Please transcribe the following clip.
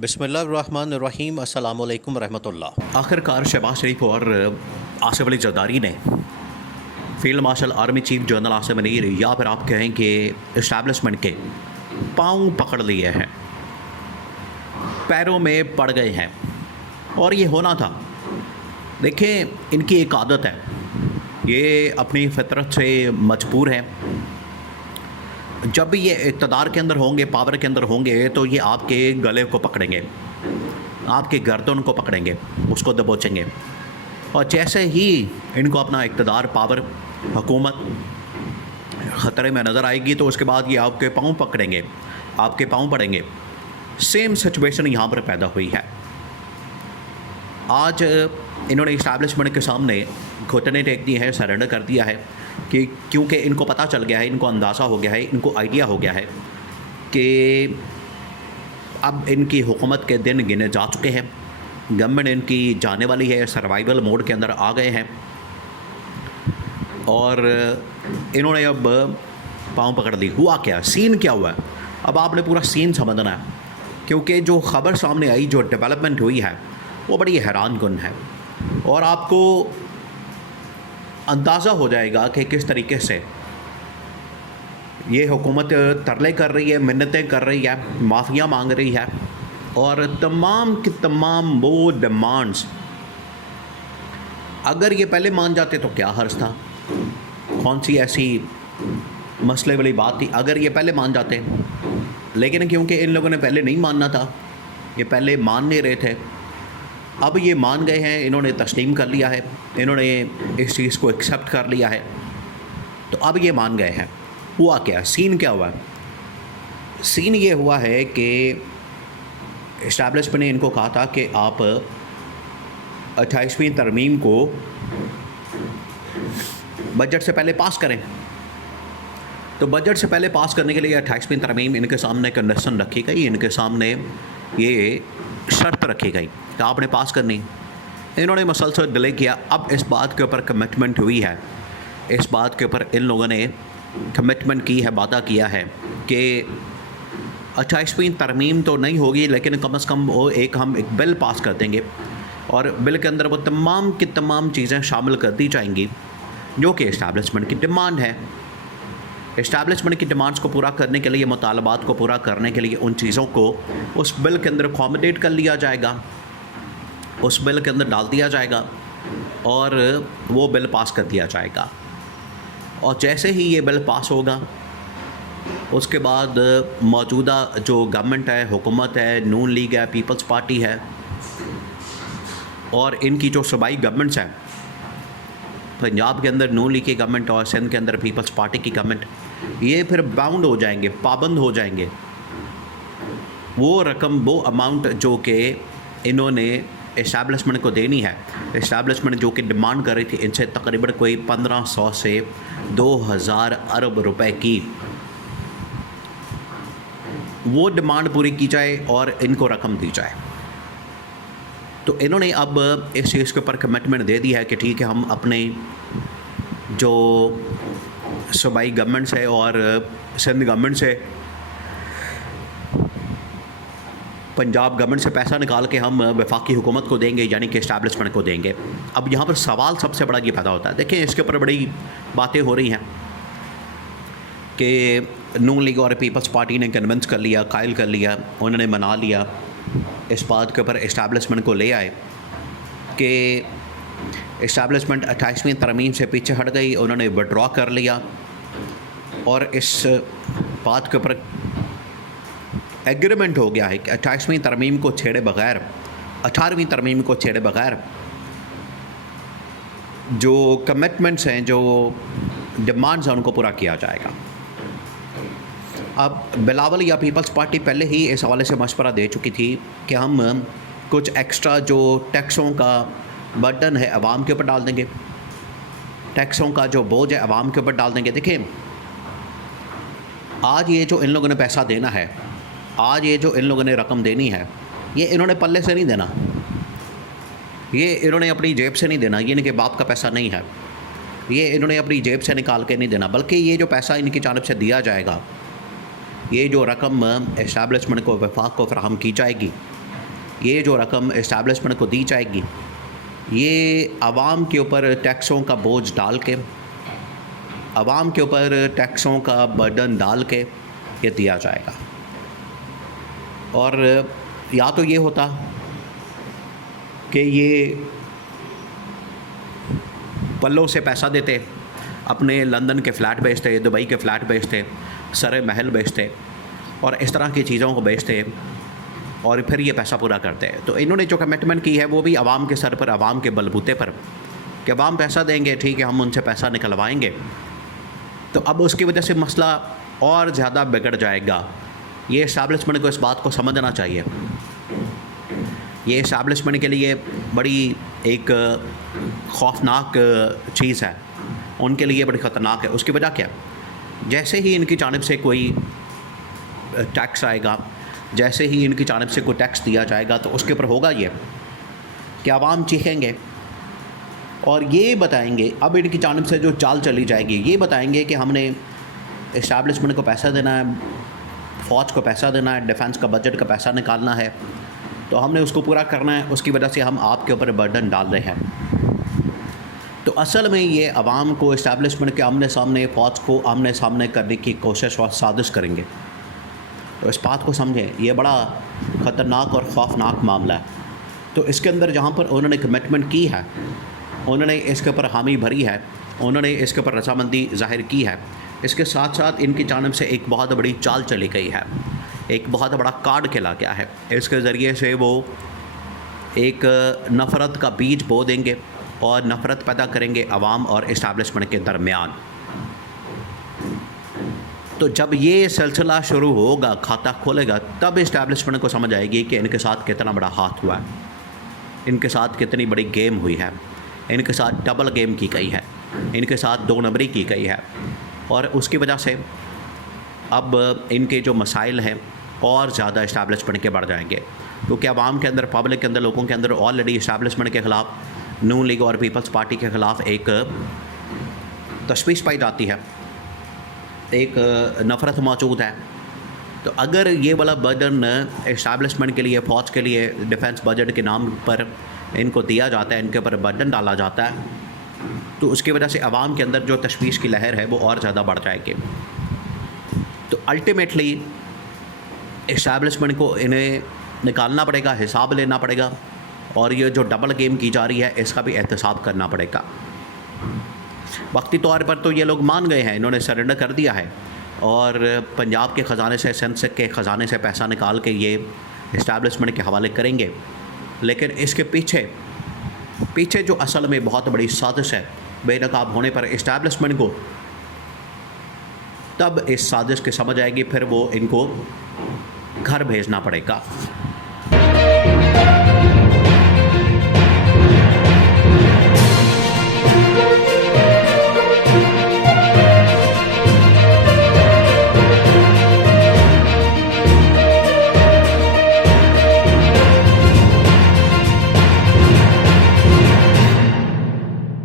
बिस्मिल्लाहिर्रहमानिर्रहीम अस्सलामु अलैकुम रहमतुल्लाह। आखिरकार शहबाज शरीफ और आसिफ अली जरदारी ने field marshal army chief general Asim Munir या फिर आप कहें कि इस्टेब्लिशमेंट के पांव पकड़ लिए हैं, पैरों में पड़ गए हैं और ये होना था। देखें, इनकी एक आदत है, ये अपनी फितरत से मजबूर है। जब भी ये इक़्तिदार के अंदर होंगे, पावर के अंदर होंगे, तो ये आपके गले को पकड़ेंगे, आपके गर्दन को पकड़ेंगे, उसको दबोचेंगे। और जैसे ही इनको अपना इक़्तिदार, पावर, हुकूमत ख़तरे में नज़र आएगी तो उसके बाद ये आपके पाँव पकड़ेंगे, आपके पाँव पड़ेंगे। सेम सिचुएशन यहाँ पर पैदा हुई है। आज इन्होंने इस्टेब्लिशमेंट के सामने घुटने टेक दिए हैं, सरेंडर कर दिया है कि क्योंकि इनको पता चल गया है, इनको अंदाज़ा हो गया है, इनको आइडिया हो गया है कि अब इनकी हुकूमत के दिन गिने जा चुके हैं, गवर्नमेंट इनकी जाने वाली है, सर्वाइवल मोड के अंदर आ गए हैं और इन्होंने अब पाँव पकड़ ली। हुआ क्या, सीन क्या हुआ है, अब आपने पूरा सीन समझना है, क्योंकि जो ख़बर सामने आई, जो डेवलपमेंट हुई है, वो बड़ी हैरानकुन है और आपको अंदाज़ा हो जाएगा कि किस तरीके से ये हुकूमत तरले कर रही है, मिन्नतें कर रही है, माफ़िया मांग रही है और तमाम की तमाम वो डिमांड्स, अगर ये पहले मान जाते तो क्या हर्ज था, कौन सी ऐसी मसले वाली बात थी अगर ये पहले मान जाते। लेकिन क्योंकि इन लोगों ने पहले नहीं मानना था, ये पहले मान नहीं रहे थे, अब ये मान गए हैं, इन्होंने तस्लीम कर लिया है, इन्होंने इस चीज़ को एक्सेप्ट कर लिया है, तो अब ये मान गए हैं। हुआ क्या, सीन क्या हुआ? सीन ये हुआ है कि इस्टेब्लिशमेंट ने इनको कहा था कि आप 28वीं तरमीम को बजट से पहले पास करें। तो बजट से पहले पास करने के लिए 28वीं तरमीम इनके सामने कंडीशन रखी गई, इनके सामने ये शर्त रखी गई कि आपने पास करनी। इन्होंने मसलसल डिले किया। अब इस बात के ऊपर कमिटमेंट हुई है, इस बात के ऊपर इन लोगों ने कमिटमेंट की है, वादा किया है कि 28वीं तरमीम तो नहीं होगी, लेकिन कम से कम वो हम एक बिल पास कर देंगे और बिल के अंदर वो तमाम की तमाम चीज़ें शामिल कर दी जाएंगी जो कि इस्टेब्लिशमेंट की डिमांड है। इस्टेब्लिशमेंट की डिमांड्स को पूरा करने के लिए, मुतालबात को पूरा करने के लिए उन चीज़ों को उस बिल के अंदर अकोमोडेट कर लिया जाएगा, उस बिल के अंदर डाल दिया जाएगा और वो बिल पास कर दिया जाएगा। और जैसे ही ये बिल पास होगा, उसके बाद मौजूदा जो गवर्नमेंट है, हुकूमत है, नून लीग है, पीपल्स पार्टी है और इनकी जो सूबाई गवर्नमेंट्स हैं, पंजाब के अंदर नून लीग की गवर्नमेंट और सिंध के अंदर पीपल्स पार्टी की गवर्नमेंट, ये फिर बाउंड हो जाएंगे, पाबंद हो जाएंगे। वो रकम, वो अमाउंट जो कि इन्होंने इस्टेब्लिशमेंट को देनी है, इस्टेब्लिशमेंट जो कि डिमांड कर रही थी इनसे तकरीबन कोई 1500 से 2000 अरब रुपए की, वो डिमांड पूरी की जाए और इनको रकम दी जाए। तो इन्होंने अब इस चीज़ के ऊपर कमिटमेंट दे दी है कि ठीक है, हम अपने जो सूबाई गवर्नमेंट है और सिंध गवर्नमेंट से, पंजाब गवर्नमेंट से पैसा निकाल के हम वफाकी हुकूमत को देंगे, यानी कि इस्टेब्लिशमेंट को देंगे। अब यहाँ पर सवाल सबसे बड़ा ये पैदा होता है, देखें इसके ऊपर बड़ी बातें हो रही हैं कि नून लीग और पीपल्स पार्टी ने कन्विंस कर लिया, कायल कर लिया, उन्होंने मना लिया, इस बात के ऊपर इस्टेब्लिशमेंट को ले आए कि इस्टेब्लिशमेंट 28वीं तरमीम से पीछे हट गई, उन्होंने विड्रॉ कर लिया और इस बात के ऊपर एग्रीमेंट हो गया है कि 28वीं तरमीम को छेड़े बगैर, 18वीं तरमीम को छेड़े बगैर जो कमिटमेंट्स हैं, जो डिमांड्स हैं, उनको पूरा किया जाएगा। अब बिलावल या पीपल्स पार्टी पहले ही इस हवाले से मशवरा दे चुकी थी कि हम कुछ एक्स्ट्रा जो टैक्सों का बर्डन है आवाम के ऊपर डाल देंगे, टैक्सों का जो बोझ है आवाम के ऊपर डाल देंगे। देखें, आज ये जो इन लोगों ने पैसा देना है, आज ये जो इन लोगों ने रकम देनी है, ये इन्होंने पल्ले से नहीं देना, ये इन्होंने अपनी जेब से नहीं देना, ये इनके बाप का पैसा नहीं है, ये इन्होंने अपनी जेब से निकाल के नहीं देना, बल्कि ये जो पैसा इनकी जानिब से दिया जाएगा, ये जो रकम इस्टेब्लिशमेंट को, वफाक को फराहम की जाएगी, ये जो रकम इस्टेब्लिशमेंट को दी जाएगी ये आवाम के ऊपर टैक्सों का बोझ डाल के, आवाम के ऊपर टैक्सों का बर्डन डाल के ये दिया जाएगा। और या तो ये होता कि ये पल्लों से पैसा देते, अपने लंदन के फ़्लैट बेचते, दुबई के फ़्लैट बेचते, सरे महल बेचते और इस तरह की चीज़ों को बेचते और फिर ये पैसा पूरा करते हैं। तो इन्होंने जो कमिटमेंट की है वो भी आवाम के सर पर, आवाम के बलबूते पर, कि आवाम पैसा देंगे, ठीक है, हम उनसे पैसा निकलवाएंगे। तो अब उसकी वजह से मसला और ज़्यादा बिगड़ जाएगा। ये इस्टेब्लिशमेंट को इस बात को समझना चाहिए। ये इस्टेब्लिशमेंट के लिए बड़ी एक खौफनाक चीज़ है, उनके लिए बड़ी ख़तरनाक है। उसकी वजह क्या? जैसे ही इनकी जानिब से कोई टैक्स आएगा, जैसे ही इनकी जानिब से कोई टैक्स दिया जाएगा, तो उसके ऊपर होगा ये कि आवाम चीखेंगे और ये बताएंगे, अब इनकी जानिब से जो चाल चली जाएगी ये बताएंगे कि हमने इस्टेब्लिशमेंट को पैसा देना है, फ़ौज को पैसा देना है, डिफेंस का बजट का पैसा निकालना है, तो हमने उसको पूरा करना है, उसकी वजह से हम आपके ऊपर बर्डन डाल रहे हैं। तो असल में ये आवाम को इस्टेब्लिशमेंट के आमने सामने, फ़ौज को आमने सामने करने की कोशिश और साजिश करेंगे। तो इस बात को समझें, ये बड़ा ख़तरनाक और ख़ौफनाक मामला है। तो इसके अंदर जहाँ पर उन्होंने कमिटमेंट की है, उन्होंने इसके ऊपर हामी भरी है, उन्होंने इसके ऊपर रजामंदी ज़ाहिर की है, इसके साथ साथ इनकी जानिब से एक बहुत बड़ी चाल चली गई है, एक बहुत बड़ा कार्ड खेला गया है। इसके ज़रिए से वो एक नफ़रत का बीज बो देंगे और नफ़रत पैदा करेंगे आवाम और इस्टेब्लिशमेंट के दरमियान। तो जब ये सिलसिला शुरू होगा, खाता खोलेगा, तब इस्टेब्लिशमेंट को समझ आएगी कि इनके साथ कितना बड़ा हाथ हुआ है, इनके साथ कितनी बड़ी गेम हुई है, इनके साथ डबल गेम की गई है, इनके साथ दो नंबरी की गई है। और उसकी वजह से अब इनके जो मसाइल हैं और ज़्यादा इस्टेब्लिशमेंट के बढ़ जाएंगे, क्योंकि आवाम के अंदर, पब्लिक के अंदर, लोगों के अंदर ऑलरेडी इस्टेब्लिशमेंट के ख़िलाफ़, नून लीग और पीपल्स पार्टी के ख़िलाफ़ एक तशवीश पाई जाती है, एक नफ़रत मौजूद है। तो अगर ये वाला बर्डन इस्टेब्लिशमेंट के लिए, फ़ौज के लिए, डिफेंस बजट के नाम पर इनको दिया जाता है, इनके ऊपर बर्डन डाला जाता है, तो उसकी वजह से आवाम के अंदर जो तशवीश की लहर है वो और ज़्यादा बढ़ जाएगी। तो अल्टीमेटली इस्टेब्लिशमेंट को इन्हें निकालना पड़ेगा, हिसाब लेना पड़ेगा, और ये जो डबल गेम की जा रही है इसका भी एहतसाब करना पड़ेगा। वक्ती तौर पर तो ये लोग मान गए हैं, इन्होंने सरेंडर कर दिया है और पंजाब के ख़जाने से, सेंसेक्स के ख़जाने से पैसा निकाल के ये इस्टेब्लिशमेंट के हवाले करेंगे। लेकिन इसके पीछे जो असल में बहुत बड़ी साजिश है, बेनकाब होने पर इस्टेब्लिशमेंट को तब इस साजिश की समझ आएगी, फिर वो इनको घर भेजना पड़ेगा।